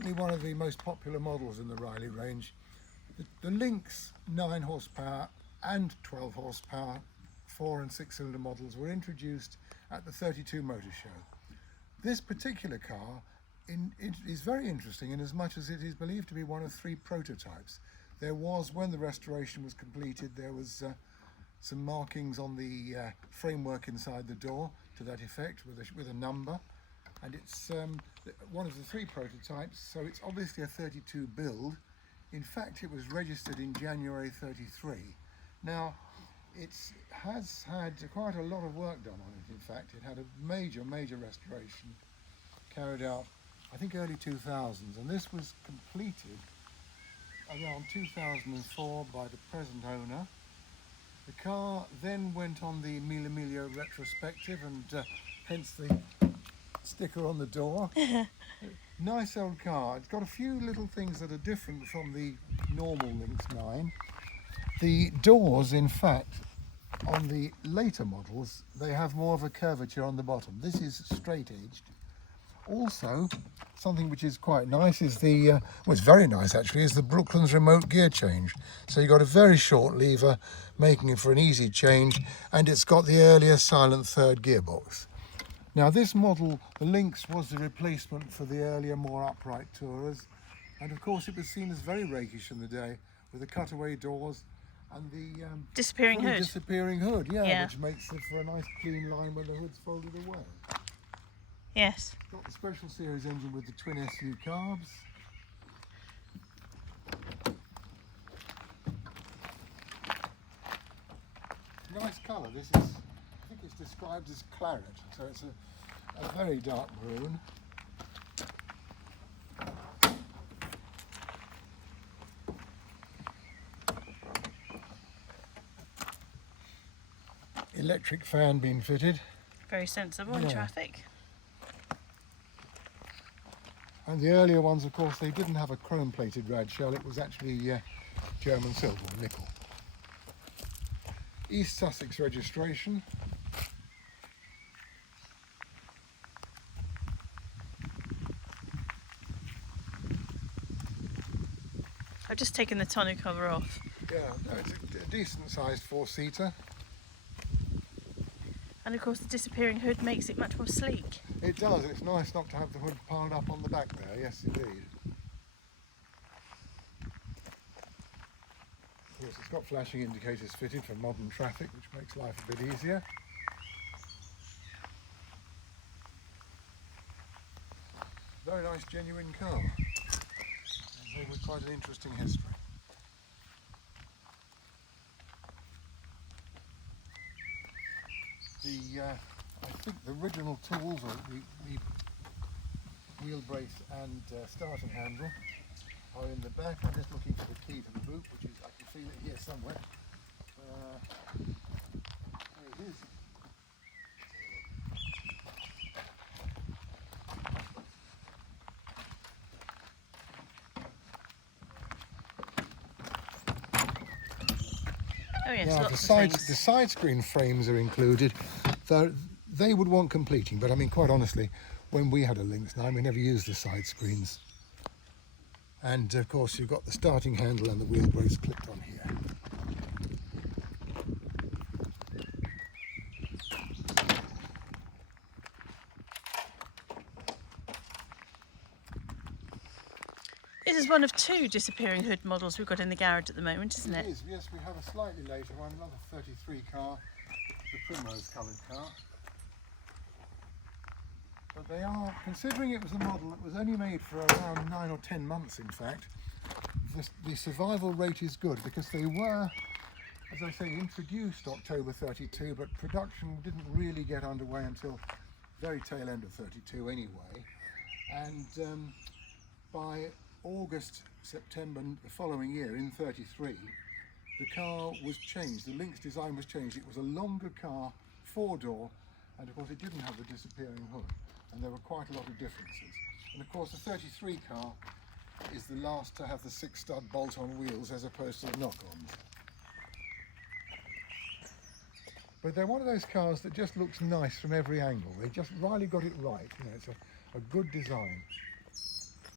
certainly one of the most popular models in the Riley range. The Lynx 9 horsepower and 12 horsepower 4 and 6 cylinder models were introduced at the 32 Motor Show. This particular car is very interesting in as much as it is believed to be one of 3 prototypes. There was, when the restoration was completed, there was some markings on the framework inside the door to that effect with a number, and it's one of the 3 prototypes, so it's obviously a 32 build. In fact, it was registered in January 33. Now, it has had quite a lot of work done on it. In fact, it had a major restoration carried out, I think, early 2000s, and this was completed around 2004 by the present owner. The car then went on the Mille Miglia retrospective, and hence the sticker on the door. Nice old car. It's got a few little things that are different from the normal Lynx 9. The doors, in fact, on the later models, they have more of a curvature on the bottom. This is straight edged. Also, something which is quite nice is well, it's very nice actually, is the Brooklands Remote gear change. So you've got a very short lever, making it for an easy change, and it's got the earlier silent third gearbox. Now this model, the Lynx, was the replacement for the earlier, more upright Tourers, and of course it was seen as very rakish in the day, with the cutaway doors and the disappearing hood, yeah, which makes it for a nice clean line when the hood's folded away. Yes. Got the Special Series engine with the twin SU carbs. Nice colour. This is, I think it's described as claret, so it's a very dark maroon. Electric fan being fitted. Very sensible in traffic. And the earlier ones, of course, they didn't have a chrome-plated rad shell. It was actually German silver or nickel. East Sussex registration. I've just taken the tonneau cover off. Yeah, no, it's a decent-sized 4-seater. And of course the disappearing hood makes it much more sleek. It does. It's nice not to have the hood piled up on the back there. Yes, indeed. Of course, it's got flashing indicators fitted for modern traffic, which makes life a bit easier. Very nice, genuine car. And with quite an interesting history. I think the original tools, or the wheel brace and starting handle, are in the back. I'm just looking for the key to the boot, which is, I can feel it here somewhere. There it is. Oh yes, now, lots of things. The side screen frames are included, though they would want completing, but I mean, quite honestly, when we had a Lynx 9, we never used the side screens. And of course, you've got the starting handle and the wheel brace clipped on here. This is one of 2 disappearing hood models we've got in the garage at the moment, isn't it? It is, yes. We have a slightly later one, another 33 car, the primrose coloured car. But they are, considering it was a model that was only made for around 9 or 10 months, in fact, the survival rate is good, because they were, as I say, introduced October 32, but production didn't really get underway until very tail end of 32 anyway. And by August, September the following year, in 33, the car was changed. The Lynx design was changed. It was a longer car, 4-door, and of course it didn't have the disappearing hood, and there were quite a lot of differences. And of course the 33 car is the last to have the 6-stud bolt-on wheels as opposed to the knock-ons. But they're one of those cars that just looks nice from every angle. They just Riley got it right. You know, it's a good design.